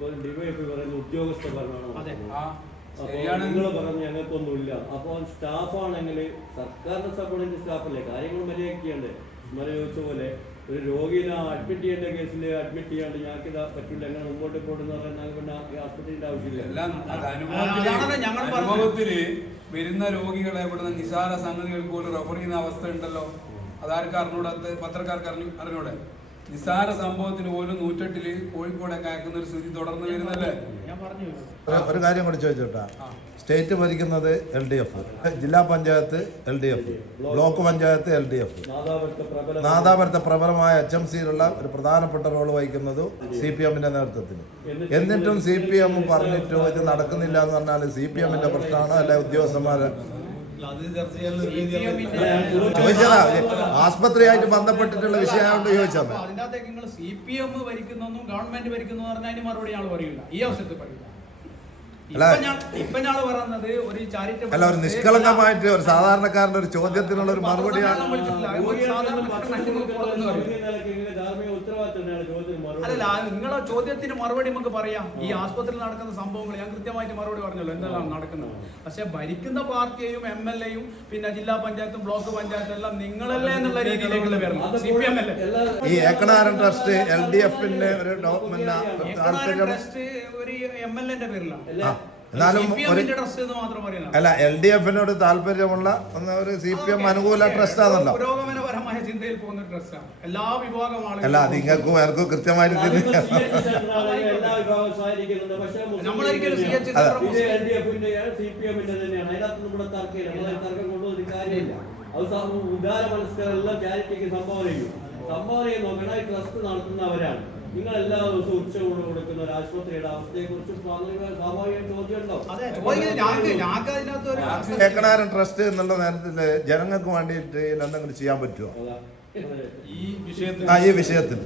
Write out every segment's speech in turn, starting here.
ഇപ്പൊ ഡിവൈഎഫ് പറയുന്ന ഉദ്യോഗസ്ഥ ഭരണമാണ് നിങ്ങൾ പറഞ്ഞ് ഞങ്ങൾക്കൊന്നുമില്ല. അപ്പോൾ സ്റ്റാഫാണെങ്കിൽ സർക്കാരിന്റെ സപ്പോർട്ടിന്റെ സ്റ്റാഫല്ലേ? കാര്യങ്ങൾ മര്യാദയ്ക്കുണ്ട് ഇന്നലെ ചോദിച്ച പോലെ ഒരു രോഗിനെ അഡ്മിറ്റ് ചെയ്യേണ്ട കേസിൽ അഡ്മിറ്റ് ചെയ്യാണ്ട് ഞങ്ങൾക്ക് ഇതാ പറ്റില്ല എങ്ങനെ മുമ്പോട്ട് പോകണമെന്ന് പറഞ്ഞാൽ പിന്നെ ആവശ്യമില്ല. അനുഭവത്തിൽ ഞങ്ങൾ വരുന്ന രോഗികളെ ഇവിടുന്ന് നിസാര സംഗതികൾക്ക് പോലും റെഫർ ചെയ്യുന്ന അവസ്ഥ ഉണ്ടല്ലോ അതാർക്ക് അറിഞ്ഞൂടെ? പത്രക്കാർക്ക് അറിഞ്ഞു അറിഞ്ഞൂടെ? നിസാര സംഭവത്തിന് പോലും നൂറ്റെട്ടിൽ കോഴിക്കോടൊക്കെ ആക്കുന്ന ഒരു സ്ഥിതി തുടർന്ന് വരുന്നല്ലേ? ഞാൻ പറഞ്ഞു. ഒരു- കാര്യം കൂടി ചോദിച്ചോട്ടാ സ്റ്റേറ്റ് ഭരിക്കുന്നത് എൽ ഡി എഫ്. ജില്ലാ panchayat L D F. Block panchayat L D F. നാദാപുരത്തെ പ്രബല നാദാപുരത്തെ പ്രബലമായ എച്ച് എം സിയിലുള്ള ഒരു പ്രധാനപ്പെട്ട റോൾ വഹിക്കുന്നത് സി പി എമ്മിന്റെ നേതൃത്വത്തിൽ എന്നിട്ടും സി പി എം പറഞ്ഞിട്ടോ ഇത് നടക്കുന്നില്ല എന്ന് പറഞ്ഞാൽ സി പി എമ്മിന്റെ പ്രശ്നമാണോ. അല്ലെ ഉദ്യോഗസ്ഥന്മാര് ചോദിച്ചതാ ആസ്പത്രിയായിട്ട് ബന്ധപ്പെട്ടിട്ടുള്ള വിഷയമായോണ്ട് ചോദിച്ചാൽ അതിന്റെ അകത്തേക്ക് നിങ്ങൾ സി പി എം ഭരിക്കുന്നു ഗവൺമെന്റ് ഭരിക്കുന്നു പറഞ്ഞാൽ അതിന് മറുപടി ഞങ്ങൾ പറയില്ല ഈ അവസരത്തിൽ പറയില്ല അല്ല- ഒരു ചാരിറ്റബിൾ അല്ല ഒരു നിഷ്കളങ്കമായിട്ട് ഒരു സാധാരണക്കാരന്റെ ഒരു ചോദ്യത്തിനുള്ള ഒരു മറുപടിയാണ് അല്ല നിങ്ങളെ ചോദ്യത്തിന് മറുപടി നമുക്ക് പറയാം. ഈ ആസ്പത്രിയിൽ നടക്കുന്ന സംഭവങ്ങൾ ഞാൻ കൃത്യമായിട്ട് മറുപടി പറഞ്ഞല്ലോ എന്തെല്ലാം നടക്കുന്നത്. പക്ഷെ ഭരിക്കുന്ന പാർട്ടിയെയും എം എൽ എയും പിന്നെ ജില്ലാ പഞ്ചായത്തും ബ്ലോക്ക് പഞ്ചായത്തും എല്ലാം നിങ്ങളല്ലേ എന്നുള്ള രീതിയിലേക്കുള്ള വരണം. സി പി എം ഈ ഏക്കണാരൻ ട്രസ്റ്റ് എൽ ഡി എഫിന്റെ ഒരു ട്രസ്റ്റ് ഒരു എം എൽ എന്റെ പേരിലാണ്. എന്നാലും ഒരു എന്ന് മാത്രം പറയണം അല്ല എൽ ഡി എഫിനോട് താല്പര്യമുള്ള ഒരു സി പി എം അനുകൂല ട്രസ്റ്റ് ആണല്ലോ. പുരോഗമനപരമായ ചിന്തയിൽ പോകുന്ന ട്രസ്റ്റാണ് എല്ലാ വിഭാഗം അല്ല ആളുകളും അത് നിങ്ങൾക്കും എനിക്കും കൃത്യമായിട്ട് നമ്മളൊരിക്കലും അതെ. ഉദാര മനസ്കരെല്ലാം ചാരിറ്റിക്ക് സംഭാവന ചെയ്യും. സംഭാവന ചെയ്ത് നോക്കണം. ഈ ട്രസ്റ്റ് നടത്തുന്നവരാണ്. നിങ്ങൾ എല്ലാ ദിവസവും ഉച്ചകൂട് കൊടുക്കുന്ന ഒരു ആശുപത്രിയുടെ അവസ്ഥയെ കുറിച്ച് സ്വാഭാവിക ചോദ്യം ഉണ്ടോ അതെ ചോദിക്കുന്നത് ഞങ്ങൾക്ക് ഞങ്ങൾക്ക് അതിനകത്ത് ഒരു ഏക്കനാരൻ ട്രസ്റ്റ് എന്നുള്ള നേരത്തിൽ ജനങ്ങൾക്ക് വേണ്ടിയിട്ട് എന്തെങ്കിലും ചെയ്യാൻ പറ്റുമോ അതെ. ഈ വിഷയത്തിൽ ആ ഈ വിഷയത്തിൽ.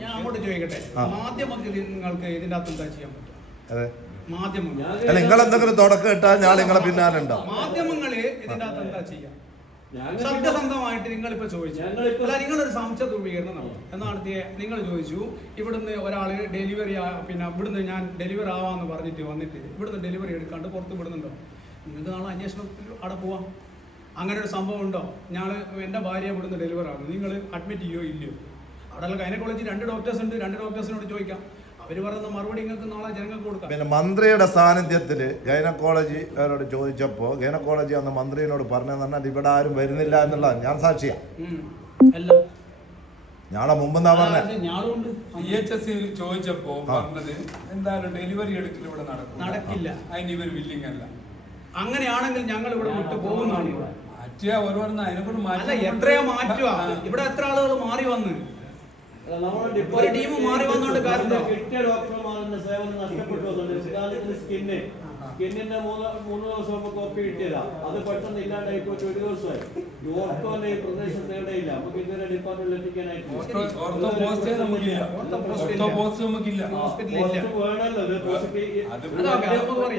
ഞാൻ അങ്ങോട്ട് ചോദിക്കട്ടെ. മാധ്യമത്തിൽ നിങ്ങൾക്ക് ഇതിന്റെ അകത്ത് എന്താ ചെയ്യാൻ പറ്റും? അതെ. മാധ്യമങ്ങൾ. നിങ്ങൾ എന്തെങ്കിലും തുടക്കം ഇട്ടാൽ ഞാൻ നിങ്ങളെ പിന്നാലെ ഉണ്ടാവും. മാധ്യമങ്ങൾ ഇതിന്റെ അകത്ത് എന്താ ചെയ്യാം? സത്യസന്ധമായിട്ട് നിങ്ങൾ ഇപ്പൊ ചോദിച്ചു നിങ്ങൾ അല്ല നിങ്ങളൊരു സംശയ ധ്രുവീകരണം നടത്തും എന്ന് നടത്തിയേ നിങ്ങൾ ചോദിച്ചു ഇവിടുന്ന് ഒരാൾ ഡെലിവറി പിന്നെ ഇവിടുന്ന് ഞാൻ ഡെലിവറി ആവാന്ന് പറഞ്ഞിട്ട് വന്നിട്ട് ഇവിടുന്ന് ഡെലിവറി എടുക്കാണ്ട് പുറത്ത് വിടുന്നുണ്ടോ? നിങ്ങൾക്ക് നാളെ അന്വേഷണത്തിൽ അവിടെ പോവാം. അങ്ങനെ ഒരു സംഭവം ഉണ്ടോ? ഞാൻ എന്റെ ഭാര്യ ഇവിടുന്ന് ഡെലിവറി ആവുന്നു. നിങ്ങൾ അഡ്മിറ്റ് ചെയ്യോ ഇല്ലയോ? അവിടെ ഗൈനക്കോളജി രണ്ട് ഡോക്ടേഴ്സ് ഉണ്ട്. രണ്ട് ഡോക്ടേഴ്സിനോട് ചോദിക്കാം. പിന്നെ മന്ത്രിയുടെ സാന്നിധ്യത്തിൽ ഗൈനക്കോളജി അവരോട് ചോദിച്ചപ്പോൾ ഗൈനക്കോളജി അന്ന് മന്ത്രിയോട് പറഞ്ഞതെന്ന് പറഞ്ഞാൽ ഇവിടെ ആരും വരുന്നില്ല എന്നുള്ളതാണ് ഞാൻ സാക്ഷിയാ. ഉം. എല്ലാം ഞാളെ മുമ്പെന്നാ പറഞ്ഞത് ചോദിച്ചപ്പോ പറഞ്ഞത് എന്തായാലും ഡെലിവറി എടുക്കൽ ഇവിടെ നടക്കും നടക്കില്ല. അതിന് ഇവർ അല്ല. അങ്ങനെയാണെങ്കിൽ ഞങ്ങൾ ഇവിടെ വിട്ടു പോകുന്നതാണ് മാറ്റുക ഓരോരുന്ന അതിനെ അതിനെക്കൂടെ അല്ല എത്രയാ മാറ്റുക ഇവിടെ എത്ര ആളുകൾ മാറി വന്ന്? ഒരു ഡിപ്പാർട്ട്മെന്റ് ടീം മാറി വന്നോണ്ട് കാരണം കിട്ടിയ ഡോക്ടർമാരുടെ സേവനം നഷ്ടപ്പെട്ടു സ്കിന്ന്. സ്കിന്നിന്റെ മൂന്ന് മൂന്ന് ദിവസം മുമ്പ് കോപ്പി കിട്ടിയതാ. അത് പെട്ടെന്ന് ഇല്ലാണ്ടായി പോയി ഒരു ദിവസമായി. ഓർത്തോന്റെ ഈ പ്രദേശത്ത് എവിടെയില്ല നമുക്ക് ഇന്നലെ ഡിപ്പാർട്ട്മെന്റിൽ എത്തിക്കാനായിട്ട്.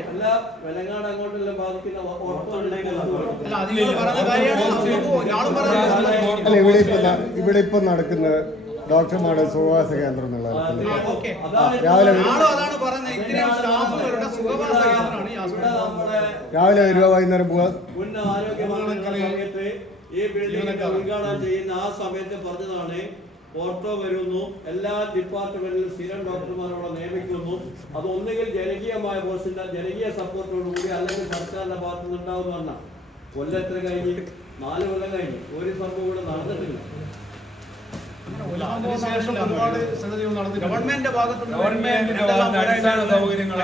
അല്ല വെലങ്ങാട് അങ്ങോട്ടെല്ലാം ബാധിക്കുന്ന ഓർത്തോ ഇവിടെ ഇപ്പൊ നടക്കുന്നത് ഇവിടെ ഇപ്പൊ നടക്കുന്ന ഡോക്ടർമാരുടെ സുഖവാസ കേന്ദ്രം എന്നുള്ള രാവിലെ ഇവിടെ രാവിലെ വരിക വൈകുന്നേരം പോവാ. ഈ ബിൽഡിംഗ് ഉദ്ഘാടനം ചെയ്യുന്ന ആ സമയത്ത് പറഞ്ഞതാണ് ഓർട്ടോ വരുന്നു എല്ലാ ഡിപ്പാർട്ട്മെന്റിലും സ്ഥിരം ഡോക്ടർമാരോടെ നിയമിക്കുന്നു. അത് ഒന്നുകിൽ ജനകീയമായ പോസ്റ്റിന്റെ ജനകീയ സപ്പോർട്ടോടുകൂടി അല്ലെങ്കിൽ സർക്കാരിന്റെ ഭാഗത്തുനിന്ന് നിന്നുണ്ടാവുന്ന കൊല്ലം എത്ര കഴിഞ്ഞ് നാല് കൊല്ലം കഴിഞ്ഞ്. ഒരു സംഭവം കൂടെ നടന്നിട്ടില്ല. അതിനുശേഷം ഒരുപാട് ഗവൺമെന്റിന്റെ അടിസ്ഥാന സൗകര്യങ്ങൾ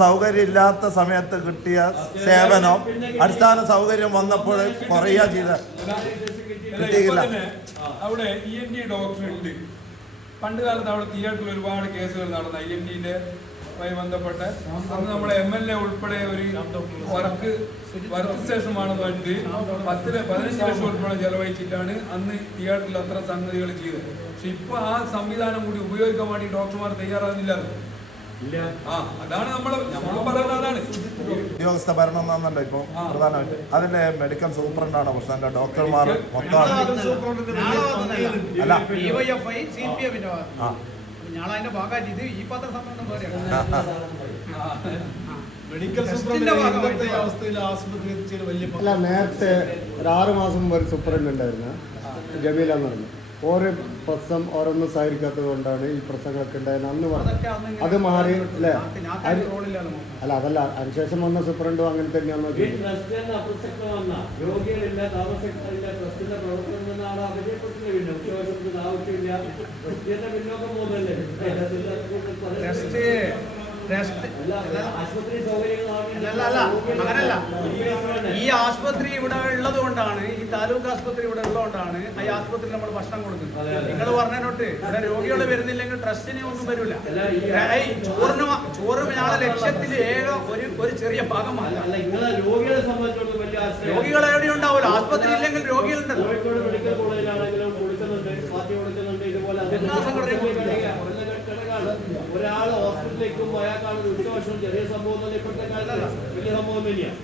സൗകര്യം ഇല്ലാത്ത സമയത്ത് കിട്ടിയ സേവനം അടിസ്ഥാന സൗകര്യം വന്നപ്പോൾ കുറയുക ചെയ്ത കിട്ടിയില്ല. അവിടെ ഇ എൻ ഡി ഡോക്ടർ ഉണ്ട്. പണ്ട് കാലത്ത് അവിടെ തിയേറ്ററിൽ ഒരുപാട് കേസുകൾ നടന്ന ഇ എൻ ഡിന്റെ മായി ബന്ധപ്പെട്ട് അന്ന് നമ്മുടെ എം എൽ എ ഉൾപ്പെടെ ഒരു വർക്ക് വർക്ക് സ്റ്റേഷനുമാണ് പറഞ്ഞിട്ട് പത്തിൽ പതിനഞ്ച് ലക്ഷം ഉൾപ്പെടെ ചെലവഴിച്ചിട്ടാണ് അന്ന് തിയേറ്ററിൽ അത്ര സംഗതികൾ ചെയ്തത്. പക്ഷെ ഇപ്പൊ ആ സംവിധാനം കൂടി ഉപയോഗിക്കാൻ വേണ്ടി ഡോക്ടർമാർ തയ്യാറാകുന്നില്ല ഇല്ല. ആ അതാണ് നമ്മൾ നമ്മൾ പറയുന്നത് അതാണ്. ഉദ്യോഗസ്ഥ ഭരണം എന്നാണല്ലോ ഇപ്പൊ പ്രധാനമായിട്ട്. അതിന്റെ മെഡിക്കൽ സൂപ്രണ്ടാണ് പ്രശ്നം ഡോക്ടർമാർ മൊത്തമാണ് നാളെ വന്നതല്ല. അല്ല. DYFI, CPM ന്റെ ഭാഗത്ത്. ആ ഞാൻ അതിന്റെ ഭാഗമായിട്ട് ഇത് ഈ പത്രസമ്മേളനം പോലെയാണ് അല്ല നേരത്തെ ഒരു ആറുമാസം മുമ്പ് ഒരു സൂപ്രണ്ട് ഉണ്ടായിരുന്നു. ജമീല എന്ന് പറഞ്ഞു. ഓരോ പ്രശ്നം ഓരോന്നും സഹകരിക്കാത്തത് കൊണ്ടാണ് ഈ പ്രശ്നങ്ങളൊക്കെ ഉണ്ടായത്. അന്ന് പറഞ്ഞു അത് മാറി അല്ലേ? അല്ല അതല്ല. അതിനുശേഷം വന്ന സൂപ്രണ്ടും അങ്ങനെ തന്നെയാണെന്ന് ഈ അല്ല ആശുപത്രി അങ്ങനല്ല. ഈ ആശുപത്രി ഇവിടെ ഉള്ളത് കൊണ്ടാണ് ഈ താലൂക്ക് ആശുപത്രി ഇവിടെ ഉള്ളതുകൊണ്ടാണ് ഈ ആശുപത്രിയിൽ നമ്മൾ ഭക്ഷണം കൊടുക്കുന്നത്. നിങ്ങൾ പറഞ്ഞതിനോട്ട് ഇവിടെ രോഗികൾ വരുന്നില്ലെങ്കിൽ ട്രസ്റ്റിന് ഒന്നും വരില്ല. ചോറിന് ചോറ് ഞങ്ങളുടെ ലക്ഷ്യത്തിൽ ഏക ഒരു ഒരു ചെറിയ ഭാഗമല്ല നിങ്ങളെ രോഗികളെ സംബന്ധിച്ചിടത്തോളം രോഗികൾ എവിടെ ഉണ്ടാവില്ല. ആശുപത്രി ഇല്ലെങ്കിൽ രോഗികളുണ്ടല്ലോ. ഉച്ചവർഷം ചെറിയ സംഭവം ഒന്നും ഇപ്പോഴത്തെ കാലത്തല്ല വലിയ സംഭവം തന്നെയാണ്